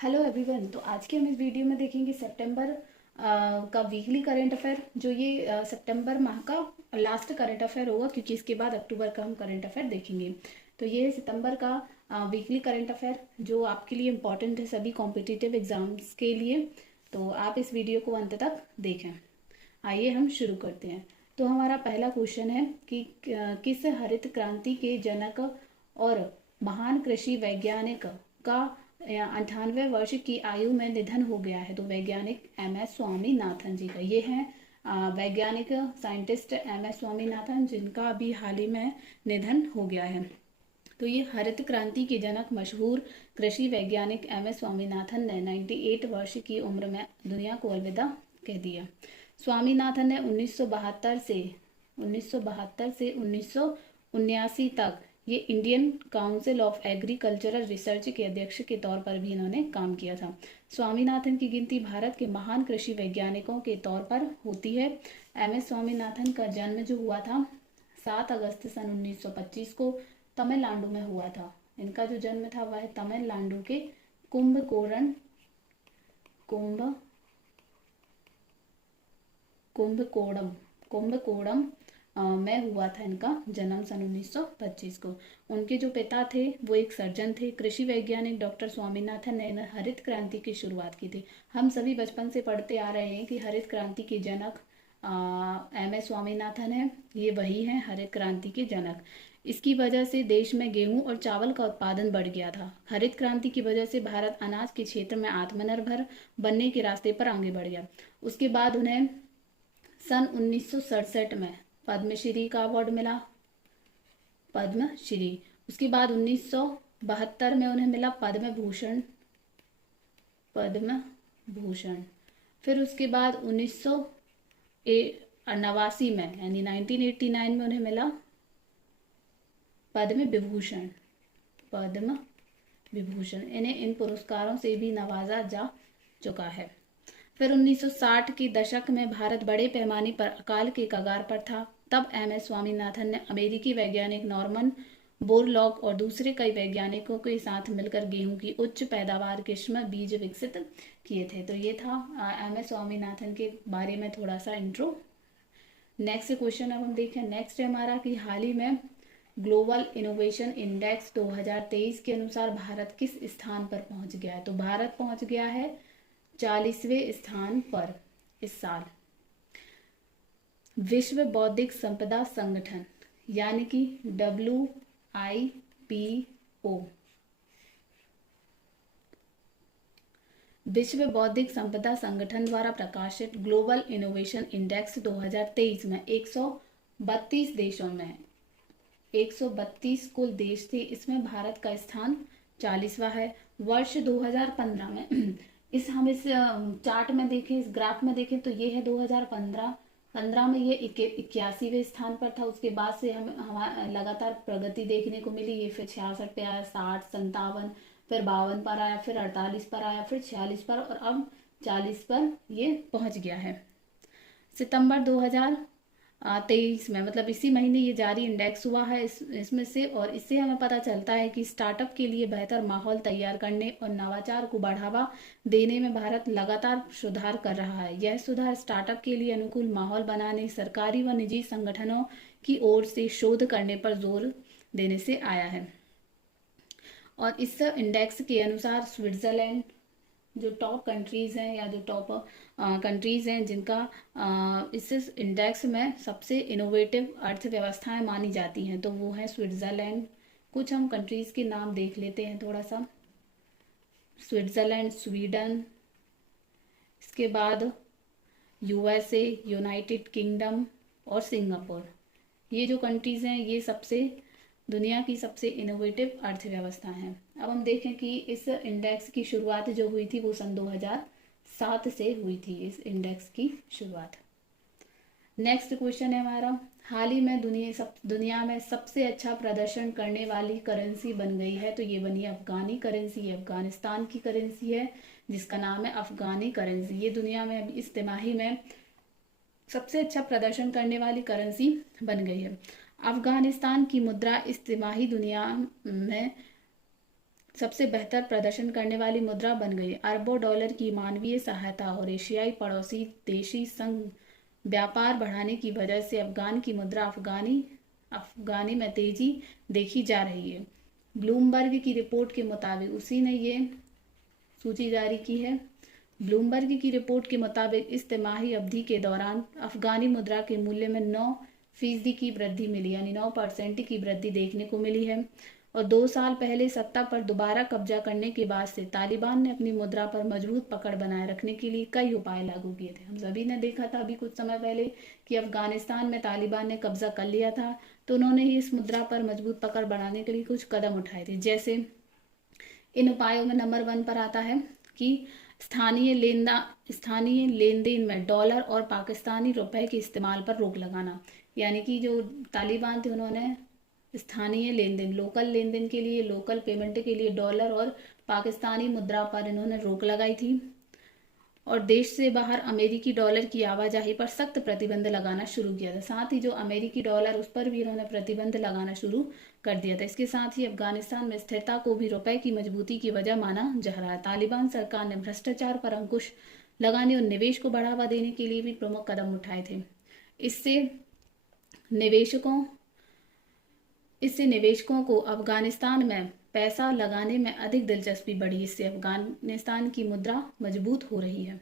Hello everyone. तो आज के हम इस वीडियो में देखेंगे सितंबर का वीकली करंट अफेयर। जो ये सितंबर माह का लास्ट करंट अफेयर होगा, क्योंकि इसके बाद अक्टूबर का हम करंट अफेयर देखेंगे। तो ये है सितंबर का वीकली करंट अफेयर, जो आपके लिए इम्पोर्टेंट है सभी कॉम्पिटिटिव एग्जाम्स के लिए। तो आप इस वीडियो को अंत तक देखें। आइए हम शुरू करते हैं। तो हमारा पहला क्वेश्चन है कि किस हरित क्रांति के जनक और महान कृषि वैज्ञानिक का 98 वर्ष की आयु में निधन हो गया है। तो वैज्ञानिक MS स्वामीनाथन जी का ये है वैज्ञानिक साइंटिस्ट MS स्वामीनाथन, जिनका अभी हाल ही में निधन हो गया है। तो ये हरित क्रांति के जनक मशहूर कृषि वैज्ञानिक MS स्वामीनाथन ने 98 वर्ष की उम्र में दुनिया को अलविदा कह दिया। स्वामीनाथन ने 1972 से 1979 तक ये Indian council of agricultural research के अध्यक्ष के तौर पर भी इन्होंने काम किया था। स्वामीनाथन की गिनती भारत के महान कृषि वैज्ञानिकों के तौर पर होती है। MS स्वामीनाथन का जन्म जो हुआ था 7 अगस्त सन 1925 को तमिलनाडु में हुआ था। इनका जो जन्म था वह तमिलनाडु के कुंभकोणम कुंभकोणम कुंभकोणम में हुआ था इनका जन्म सन 1925 को। उनके जो पिता थे वो एक सर्जन थे। कृषि वैज्ञानिक डॉक्टर स्वामीनाथन ने हरित क्रांति की शुरुआत की थी। हम सभी बचपन से पढ़ते आ रहे हैं कि हरित क्रांति के जनक MS स्वामीनाथन है। ये वही है हरित क्रांति के जनक। इसकी वजह से देश में गेहूं और चावल का उत्पादन बढ़ गया था। हरित क्रांति की वजह से भारत अनाज के क्षेत्र में आत्मनिर्भर बनने के रास्ते पर आगे बढ़ गया। उसके बाद उन्हें सन 1967 में पद्मश्री का अवार्ड मिला, पद्मश्री। उसके बाद 1972 में उन्हें मिला पद्म भूषण। फिर उसके बाद 1989 में यानी 1989 में उन्हें मिला पद्म विभूषण। इन्हें इन पुरस्कारों से भी नवाजा जा चुका है। फिर 1960 के दशक में भारत बड़े पैमाने पर अकाल के कगार पर था। तब MS स्वामीनाथन ने अमेरिकी वैज्ञानिक नॉर्मन बोरलॉग और दूसरे कई वैज्ञानिकों के साथ मिलकर गेहूं की उच्च पैदावार किस्म बीज विकसित किए थे। तो ये था MS स्वामीनाथन के बारे में थोड़ा सा इंट्रो। नेक्स्ट क्वेश्चन अब हम देखें। नेक्स्ट है हमारा कि हाल ही में ग्लोबल इनोवेशन इंडेक्स 2023 के अनुसार भारत किस स्थान पर पहुंच गया है। तो भारत पहुंच गया है 40वें स्थान पर इस साल। विश्व बौद्धिक संपदा संगठन यानी कि WIPO, विश्व बौद्धिक संपदा संगठन द्वारा प्रकाशित ग्लोबल इनोवेशन इंडेक्स 2023 में 132 देशों में 132 कुल देश थे। इसमें भारत का स्थान 40वां है। वर्ष 2015 में हम इस चार्ट में देखें, इस ग्राफ में देखें तो ये है 2015 में ये 81वें स्थान पर था। उसके बाद से हमें लगातार प्रगति देखने को मिली। ये फिर 66 पे आया, 60, 57, फिर 52 पर आया, फिर 48 पर आया, फिर 46 पर और अब 40 पर ये पहुंच गया है। सितंबर 2023 में मतलब इसी महीने ये जारी इंडेक्स हुआ है इसमें से। और इससे हमें पता चलता है कि स्टार्टअप के लिए बेहतर माहौल तैयार करने और नवाचार को बढ़ावा देने में भारत लगातार सुधार कर रहा है। यह सुधार स्टार्टअप के लिए अनुकूल माहौल बनाने, सरकारी व निजी संगठनों की ओर से शोध करने पर जोर देने से आया है। और इस इंडेक्स के अनुसार स्विट्जरलैंड जो टॉप कंट्रीज हैं या जो टॉप कंट्रीज हैं जिनका इस इंडेक्स में सबसे इनोवेटिव अर्थव्यवस्थाएं मानी जाती हैं, तो वो है स्विट्जरलैंड। कुछ हम कंट्रीज के नाम देख लेते हैं थोड़ा सा। स्विट्जरलैंड, स्वीडन, इसके बाद USA, यूनाइटेड किंगडम और सिंगापुर। ये जो कंट्रीज हैं ये दुनिया की सबसे इनोवेटिव अर्थव्यवस्था है। अब हम देखें कि इस इंडेक्स की शुरुआत जो हुई थी वो सन 2007 से हुई थी, इस इंडेक्स की शुरुआत। नेक्स्ट क्वेश्चन है हमारा, हाल ही में दुनिया में सबसे अच्छा प्रदर्शन करने वाली करेंसी बन गई है। तो ये बनी अफगानी करेंसी। ये अफगानिस्तान की करेंसी है जिसका नाम है अफगानी करेंसी। ये दुनिया में अभी इस तिमाही में सबसे अच्छा प्रदर्शन करने वाली करेंसी बन गई है। अफगानिस्तान की मुद्रा इस तिमाही दुनिया में सबसे बेहतर प्रदर्शन करने वाली मुद्रा बन गई। अरबों डॉलर की मानवीय सहायता और एशियाई पड़ोसी देशी संग व्यापार बढ़ाने की वजह से अफगान की मुद्रा अफगानी में तेजी देखी जा रही है। ब्लूमबर्ग की रिपोर्ट के मुताबिक उसी ने ये सूची जारी की है। ब्लूमबर्ग की रिपोर्ट के मुताबिक इस तिमाही अवधि के दौरान अफगानी मुद्रा के मूल्य में 9% की वृद्धि मिली, यानी 9% की वृद्धि देखने को मिली है। और 2 साल पहले सत्ता पर दोबारा कब्जा करने के बाद से तालिबान ने अपनी मुद्रा पर मजबूत पकड़ बनाए रखने के लिए कई उपाय लागू किए थे। हम सभी ने देखा था अभी कुछ समय पहले कि अफगानिस्तान में तालिबान ने कब्जा कर लिया था, तो उन्होंने ही इस मुद्रा पर मजबूत पकड़ बनाने के लिए कुछ कदम उठाए थे। जैसे इन उपायों में नंबर 1 पर आता है कि स्थानीय लेन देन में डॉलर और पाकिस्तानी रुपए के इस्तेमाल पर रोक लगाना। यानी कि जो तालिबान थे उन्होंने स्थानीय लेन देन, लोकल लेन देन के लिए, लोकल पेमेंट के लिए डॉलर और पाकिस्तानी मुद्रा पर इन्होंने रोक लगाई थी। और देश से बाहर अमेरिकी डॉलर की आवाजाही पर सख्त प्रतिबंध लगाना शुरू किया था। साथ ही जो अमेरिकी डॉलर उस पर भी इन्होंने प्रतिबंध लगाना शुरू कर दिया था। इसके साथ ही अफगानिस्तान में स्थिरता को भी रुपए की मजबूती की वजह माना जा रहा है। तालिबान सरकार ने भ्रष्टाचार पर अंकुश लगाने और निवेश को बढ़ावा देने के लिए भी प्रमुख कदम उठाए थे। इससे निवेशकों को अफगानिस्तान में पैसा लगाने में अधिक दिलचस्पी बढ़ी। इससे अफगानिस्तान की मुद्रा मजबूत हो रही है।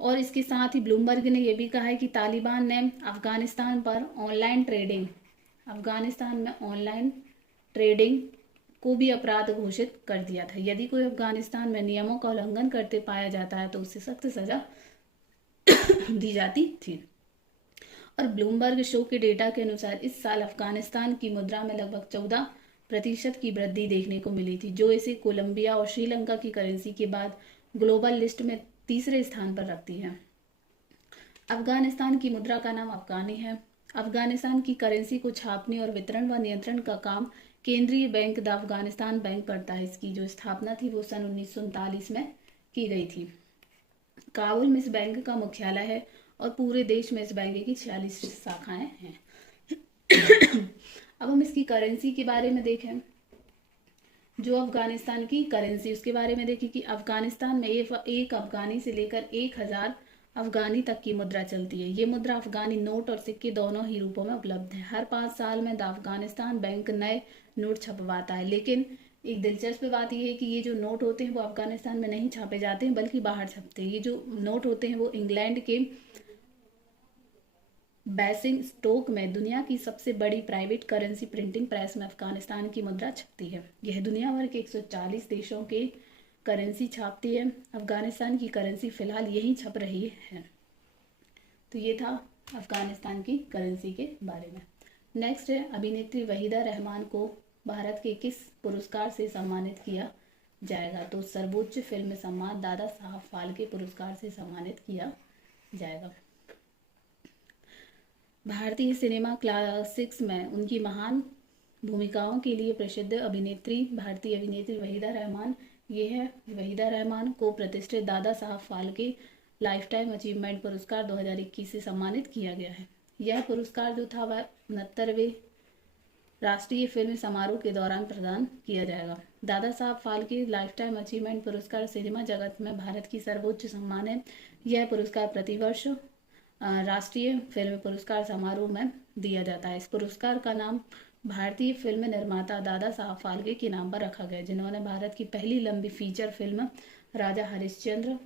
और इसके साथ ही ब्लूमबर्ग ने यह भी कहा है कि तालिबान ने अफगानिस्तान में ऑनलाइन ट्रेडिंग को भी अपराध घोषित कर दिया था। यदि कोई अफगानिस्तान में नियमों का उल्लंघन करते पाया जाता है तो उसे सख्त सजा दी जाती थी। और ब्लूमबर्ग शो के डेटा के अनुसार इस साल अफगानिस्तान की मुद्रा में लगभग 14% की वृद्धि देखने को मिली थी, जो इसे कोलंबिया और श्रीलंका की करेंसी के बाद ग्लोबल लिस्ट में तीसरे स्थान पर रखती है। अफगानिस्तान की मुद्रा का नाम अफगानी है। अफगानिस्तान की करेंसी को छापने और वितरण व नियंत्रण का काम केंद्रीय बैंक द अफगानिस्तान बैंक करता है। इसकी जो स्थापना थी वो सन 1939 में की गई थी। काबुल में इस बैंक का मुख्यालय है और पूरे देश में इस बैंक की 46 शाखाएं हैं। अब हम इसकी करेंसी के बारे में देखें। जो अफगानिस्तान की करेंसी, उसके बारे में देखें कि अफगानिस्तान में एक अफगानी से लेकर 1000 अफगानी तक की मुद्रा चलती है। ये मुद्रा अफगानी नोट और सिक्के दोनों ही रूपों में उपलब्ध है। हर 5 साल में द अफगानिस्तान बैंक नए नोट छपवाता है। लेकिन एक दिलचस्प बात यह है कि ये जो नोट होते हैं वो अफगानिस्तान में नहीं छापे जाते हैं बल्कि बाहर छपते हैं। ये जो नोट होते हैं वो इंग्लैंड के बेसिंगस्टोक में दुनिया की सबसे बड़ी प्राइवेट करेंसी प्रिंटिंग प्रेस में अफगानिस्तान की मुद्रा छपती है। यह दुनिया भर के 140 देशों के करेंसी छापती है। अफगानिस्तान की करेंसी फिलहाल यहीं छप रही है। तो ये था अफगानिस्तान की करेंसी के बारे में। नेक्स्ट है अभिनेत्री वहीदा रहमान को भारत के किस पुरस्कार से सम्मानित किया जाएगा? तो सर्वोच्च फिल्म सम्मान दादा साहब फाल्के पुरस्कार से सम्मानित किया जाएगा। भारतीय सिनेमा क्लासिक्स में उनकी महान भूमिकाओं के लिए प्रसिद्ध भारतीय अभिनेत्री वहीदा रहमान ये है। वहीदा रहमान को प्रतिष्ठित Dada Saheb Phalke life time achievement पुरस्कार 2021 से सम्मानित किया गया है। यह पुरस्कार जो था वह 69वें राष्ट्रीय फिल्म समारोह के दौरान प्रदान किया जाएगा। Dada Saheb Phalke life time achievement पुरस्कार सिनेमा जगत में भारत की सर्वोच्च सम्मान है। यह पुरस्कार प्रतिवर्ष राष्ट्रीय फिल्म पुरस्कार समारोह में दिया जाता है। इस पुरस्कार का नाम भारतीय फिल्म निर्माता दादा साहब फाल्के के नाम पर रखा गया, जिन्होंने भारत की पहली लंबी फीचर फिल्म राजा हरिश्चंद्र,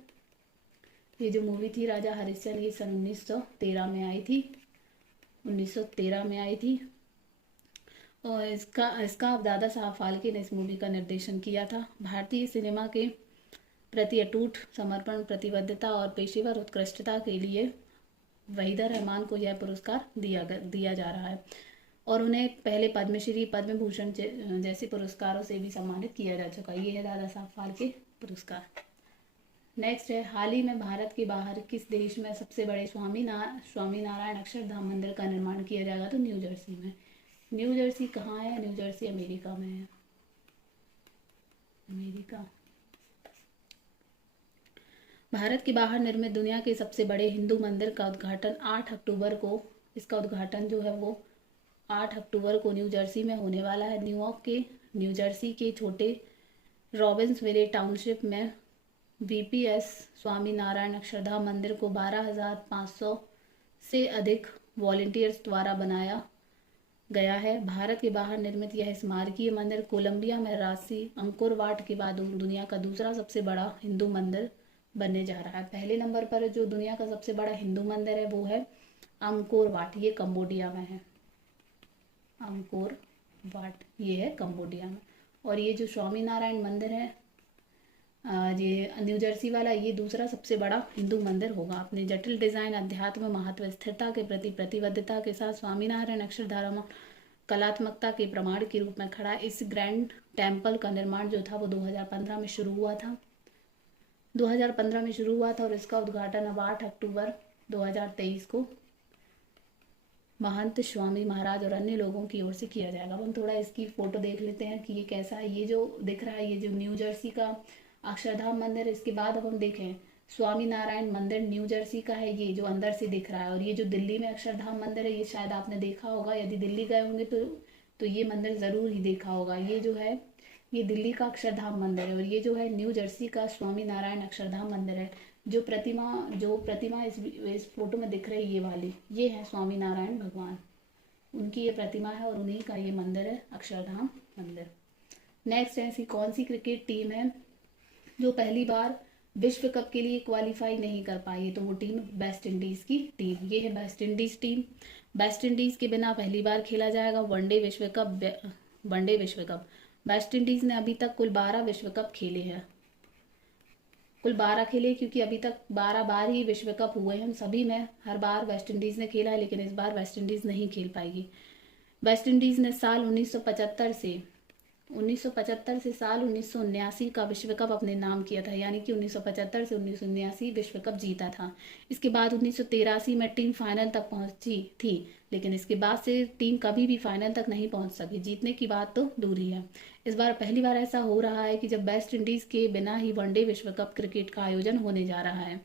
ये जो मूवी थी राजा हरिश्चंद्र, ये सन 1913 में आई थी और इसका दादा साहब फाल्के ने इस मूवी का निर्देशन किया था। भारतीय सिनेमा के प्रति अटूट समर्पण, प्रतिबद्धता और पेशेवर उत्कृष्टता के लिए वहीदा रहमान को यह पुरस्कार दिया जा रहा है और उन्हें पहले पद्मश्री, पद्म भूषण जैसे पुरस्कारों से भी सम्मानित किया जा चुका है। ये है दादा साहब फाल्के पुरस्कार। नेक्स्ट है हाल ही में भारत के बाहर किस देश में सबसे बड़े स्वामी नारायण अक्षरधाम मंदिर का निर्माण किया जाएगा? तो न्यू जर्सी में। न्यू जर्सी कहाँ है? न्यू जर्सी अमेरिका में है। अमेरिका। भारत के बाहर निर्मित दुनिया के सबसे बड़े हिंदू मंदिर का उद्घाटन 8 अक्टूबर को, इसका उद्घाटन जो है वो 8 अक्टूबर को न्यू जर्सी में होने वाला है। न्यू जर्सी के छोटे रॉबिन्सविले टाउनशिप में VPS स्वामी नारायण अक्षरधाम मंदिर को 12,500 से अधिक वॉलंटियर्स द्वारा बनाया गया है। भारत के बाहर निर्मित यह स्मारकीय मंदिर कोलंबिया में रांची अंकोर वाट के बाद दुनिया का दूसरा सबसे बड़ा हिंदू मंदिर बनने जा रहा है। पहले नंबर पर जो दुनिया का सबसे बड़ा हिंदू मंदिर है वो है अंकोर वाट, ये कंबोडिया में है। अंकोर वाट ये है कंबोडिया में। और ये जो स्वामी नारायण मंदिर है ये न्यू जर्सी वाला, ये दूसरा सबसे बड़ा हिंदू मंदिर होगा। अपने जटिल डिजाइन, अध्यात्म महत्व, स्थिरता के प्रति प्रतिबद्धता के साथ स्वामीनारायण अक्षरधाम कलात्मकता के प्रमाण के रूप में खड़ा। इस ग्रैंड टेम्पल का निर्माण जो था वो 2015 में शुरू हुआ था। 2015 में शुरू हुआ था और इसका उद्घाटन अब 8 अक्टूबर 2023 को महंत स्वामी महाराज और अन्य लोगों की ओर से किया जाएगा। अब हम थोड़ा इसकी फोटो देख लेते हैं कि ये कैसा है। ये जो दिख रहा है ये जो न्यू जर्सी का अक्षरधाम मंदिर। इसके बाद अब हम देखें स्वामी नारायण मंदिर न्यू जर्सी का है, ये जो अंदर से दिख रहा है। और ये जो दिल्ली में अक्षरधाम मंदिर है ये शायद आपने देखा होगा, यदि दिल्ली गए होंगे तो ये मंदिर ज़रूर ही देखा होगा। ये जो है ये दिल्ली का अक्षरधाम मंदिर है और ये जो है न्यू जर्सी का स्वामी नारायण अक्षरधाम मंदिर है। जो प्रतिमा इस फोटो में दिख रही है ये वाली, ये है स्वामी नारायण भगवान, उनकी ये प्रतिमा है और उन्हीं का ये मंदिर है अक्षरधाम मंदिर। नेक्स्ट ऐसी कौन सी क्रिकेट टीम है जो पहली बार विश्व कप के लिए क्वालिफाई नहीं कर पाई है? तो वो टीम वेस्ट इंडीज की टीम, ये है West Indies team. West Indies के बिना पहली बार खेला जाएगा वनडे विश्व कप। वेस्ट इंडीज ने अभी तक कुल 12 विश्व कप खेले हैं, कुल 12 खेले, क्योंकि अभी तक 12 बार ही विश्व कप हुए हैं। सभी में हर बार वेस्ट इंडीज ने खेला है, लेकिन इस बार वेस्ट इंडीज नहीं खेल पाएगी। वेस्ट इंडीज ने साल 1975 से साल 1979 का विश्व कप अपने नाम किया था, यानी कि 1975 से 1979 विश्व कप जीता था। इसके बाद 1983 में टीम फाइनल तक पहुंची थी, लेकिन इसके बाद से टीम कभी भी फाइनल तक नहीं पहुंच सकी। जीतने की बात तो दूर ही है। इस बार पहली बार ऐसा हो रहा है कि जब वेस्ट इंडीज के बिना ही वनडे विश्व कप क्रिकेट का आयोजन होने जा रहा है।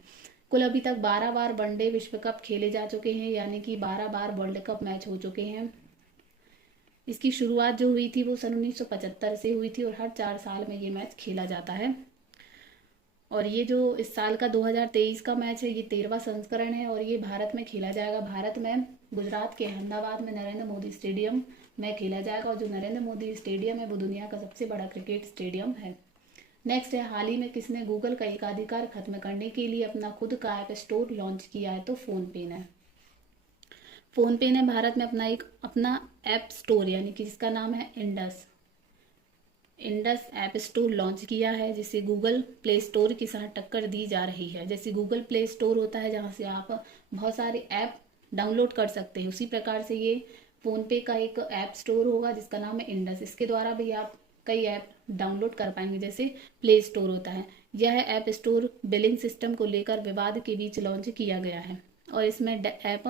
कुल अभी तक 12 बार वनडे विश्व कप खेले जा चुके हैं, यानी कि 12 बार वर्ल्ड कप मैच हो चुके हैं। इसकी शुरुआत जो हुई थी वो सन 1975 से हुई थी और हर 4 साल में ये मैच खेला जाता है। और ये जो इस साल का 2023 का मैच है ये 13वां संस्करण है और ये भारत में खेला जाएगा। भारत में गुजरात के अहमदाबाद में नरेंद्र मोदी स्टेडियम में खेला जाएगा और जो नरेंद्र मोदी स्टेडियम है वो दुनिया का सबसे बड़ा क्रिकेट स्टेडियम है। नेक्स्ट है, हाल ही में किसने गूगल का एकाधिकार खत्म करने के लिए अपना खुद का ऐप स्टोर लॉन्च किया है? तो फोनपे ने। फोनपे ने भारत में अपना ऐप स्टोर, यानी कि जिसका नाम है इंडस ऐप स्टोर लॉन्च किया है, जिसे गूगल प्ले स्टोर के साथ टक्कर दी जा रही है। जैसे गूगल प्ले स्टोर होता है जहां से आप बहुत सारे ऐप डाउनलोड कर सकते हैं, उसी प्रकार से ये फोनपे का एक ऐप स्टोर होगा जिसका नाम है इंडस। इसके द्वारा भी आप कई ऐप डाउनलोड कर पाएंगे, जैसे प्ले स्टोर होता है। यह ऐप स्टोर बिलिंग सिस्टम को लेकर विवाद के बीच लॉन्च किया गया है और इसमें ऐप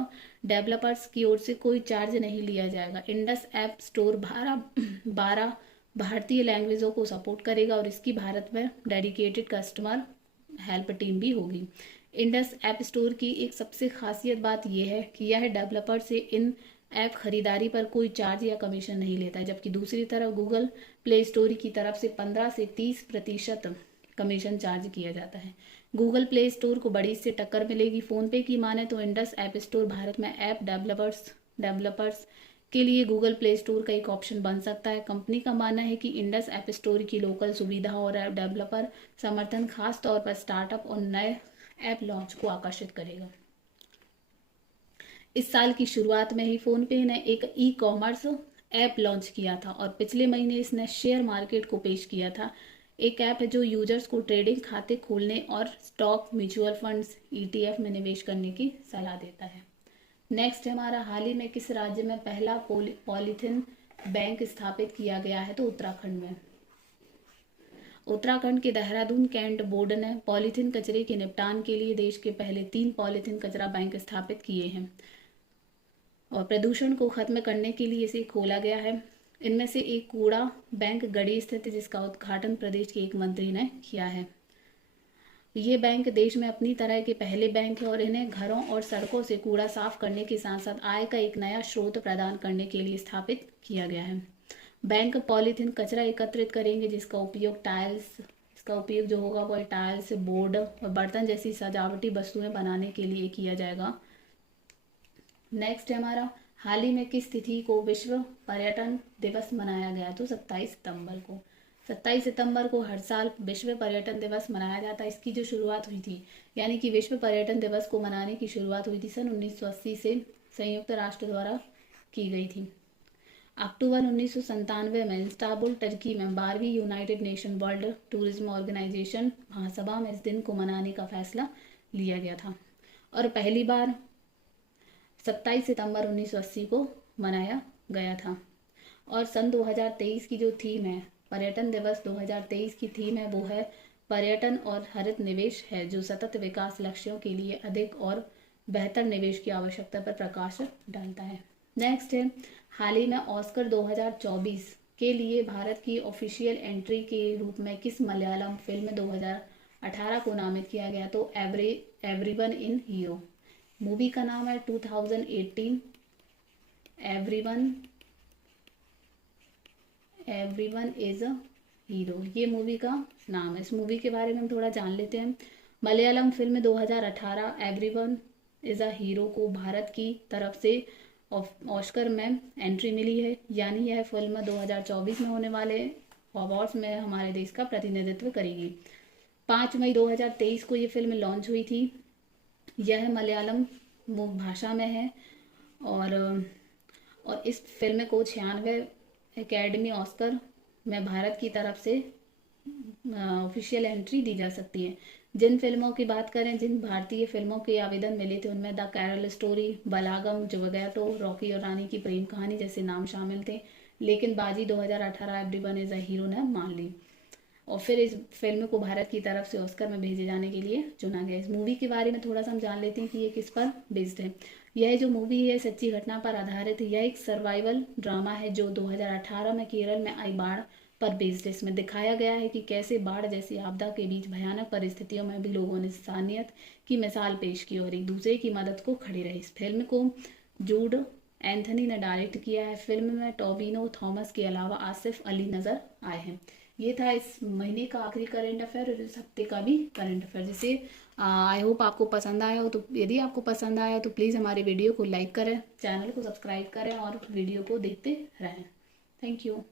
डेवलपर्स की ओर से कोई चार्ज नहीं लिया जाएगा। इंडस ऐप स्टोर 12 भारतीय लैंग्वेजों को सपोर्ट करेगा और इसकी भारत में डेडिकेटेड कस्टमर हेल्प टीम भी होगी। इंडस ऐप स्टोर की एक सबसे खासियत बात यह है कि यह डेवलपर से इन ऐप खरीदारी पर कोई चार्ज या कमीशन नहीं लेता है, जबकि दूसरी तरफ गूगल प्ले स्टोर की तरफ से 15 से 30% कमीशन चार्ज किया जाता है। गूगल प्ले स्टोर को बड़ी इससे टक्कर मिलेगी। फोनपे की माने तो इंडस ऐप स्टोर भारत में ऐप डेवलपर्स के लिए गूगल प्ले स्टोर का एक ऑप्शन बन सकता है। कंपनी का मानना है कि इंडस ऐप स्टोर की लोकल सुविधा और ऐप डेवलपर समर्थन खास तौर पर स्टार्टअप और नए ऐप लॉन्च को आकर्षित करेगा। इस साल की शुरुआत में ही फोनपे ने एक ई-कॉमर्स ऐप लॉन्च किया था और पिछले महीने इसने शेयर मार्केट को पेश किया था। एक ऐप है जो यूजर्स को ट्रेडिंग खाते खोलने और स्टॉक, म्यूचुअल फंड्स, ETF में निवेश करने की सलाह देता है। नेक्स्ट हमारा, हाल ही में किस राज्य में पहला पॉलीथिन बैंक स्थापित किया गया है? तो उत्तराखंड में। उत्तराखंड के देहरादून कैंट बोर्ड ने पॉलीथिन कचरे के निपटान के लिए देश के पहले 3 पॉलीथिन कचरा बैंक स्थापित किए हैं और प्रदूषण को खत्म करने के लिए इसे खोला गया है। इनमें से एक कूड़ा बैंक गढ़ी स्थित, जिसका उद्घाटन प्रदेश के एक मंत्री ने किया है। ये बैंक देश में अपनी तरह के पहले बैंक है और इन्हें घरों और सड़कों से कूड़ा साफ करने के साथ साथ आय का एक नया स्रोत प्रदान करने के लिए स्थापित किया गया है। बैंक पॉलीथीन कचरा एकत्रित करेंगे जिसका उपयोग इसका उपयोग जो होगा वो टाइल्स, बोर्ड और बर्तन जैसी सजावटी वस्तुएं बनाने के लिए किया जाएगा। नेक्स्ट है हमारा, हाल ही में किस तिथि को विश्व पर्यटन दिवस मनाया गया? तो 27 सितंबर को। 27 सितंबर को हर साल विश्व पर्यटन दिवस मनाया जाता है। इसकी जो शुरुआत हुई थी, यानी कि विश्व पर्यटन दिवस को मनाने की शुरुआत हुई थी सन 1980 से संयुक्त राष्ट्र द्वारा की गई थी। अक्टूबर 1997 में इस्तांबुल, टर्की में 12वीं United Nation World Tourism Organisation महासभा में इस दिन को मनाने का फैसला लिया गया था और पहली बार 27 सितंबर 1980 को मनाया गया था। और सन 2023 की जो थीम है, पर्यटन दिवस 2023 की थीम है, वो है पर्यटन और हरित निवेश है, जो सतत विकास लक्ष्यों के लिए अधिक और बेहतर निवेश की आवश्यकता पर प्रकाश डालता है। नेक्स्ट है, हाल ही में ऑस्कर 2024 के लिए भारत की ऑफिशियल एंट्री के रूप में किस मलयालम फिल्म 2018 को नामित किया गया? तो एवरीवन इन हीरो। मूवी का नाम है 2018 एवरीवन इज अ हीरो, ये मूवी का नाम है। इस मूवी के बारे में हम थोड़ा जान लेते हैं। Malayalam film 2018 everyone is a hero को भारत की तरफ से ऑस्कर में एंट्री मिली है, यानी यह फिल्म 2024 में होने वाले अवार्ड्स में हमारे देश का प्रतिनिधित्व करेगी। 5 मई 2023 को ये फिल्म लॉन्च हुई थी। यह मलयालम भाषा में है और इस फिल्म को 96 एकेडमी ऑस्कर में भारत की तरफ से ऑफिशियल एंट्री दी जा सकती है। जिन फिल्मों की बात करें, जिन भारतीय फिल्मों के आवेदन मिले थे, उनमें द कैरल स्टोरी, बलागम, जुवगैटो, रॉकी और रानी की प्रेम कहानी जैसे नाम शामिल थे, लेकिन बाजी 2018 एवरीवन इज अ हीरो ने मान ली और फिर इस फिल्म को भारत की तरफ से ऑस्कर में भेजे जाने के लिए चुना गया। इस मूवी के बारे में थोड़ा सा हम जान लेते हैं कि ये किस पर बेस्ड है। यह जो मूवी है सच्ची घटना पर आधारित है। यह एक सर्वाइवल ड्रामा है जो 2018 में केरल में आई बाढ़ पर बेस्ड है। इसमें दिखाया गया है कि कैसे बाढ़ जैसी आपदा के बीच भयानक परिस्थितियों में भी लोगों ने इंसानियत की मिसाल पेश की और एक दूसरे की मदद को खड़े रहे। इस फिल्म को जूड एंथनी ने डायरेक्ट किया है। फिल्म में टोबिनो थॉमस के अलावा आसिफ अली नजर आए हैं। ये था इस महीने का आखिरी करंट अफेयर और इस हफ्ते का भी करंट अफेयर, जिसे आई होप आपको पसंद आया हो। तो यदि आपको पसंद आया तो प्लीज़ हमारे वीडियो को लाइक करें, चैनल को सब्सक्राइब करें और वीडियो को देखते रहें। Thank you.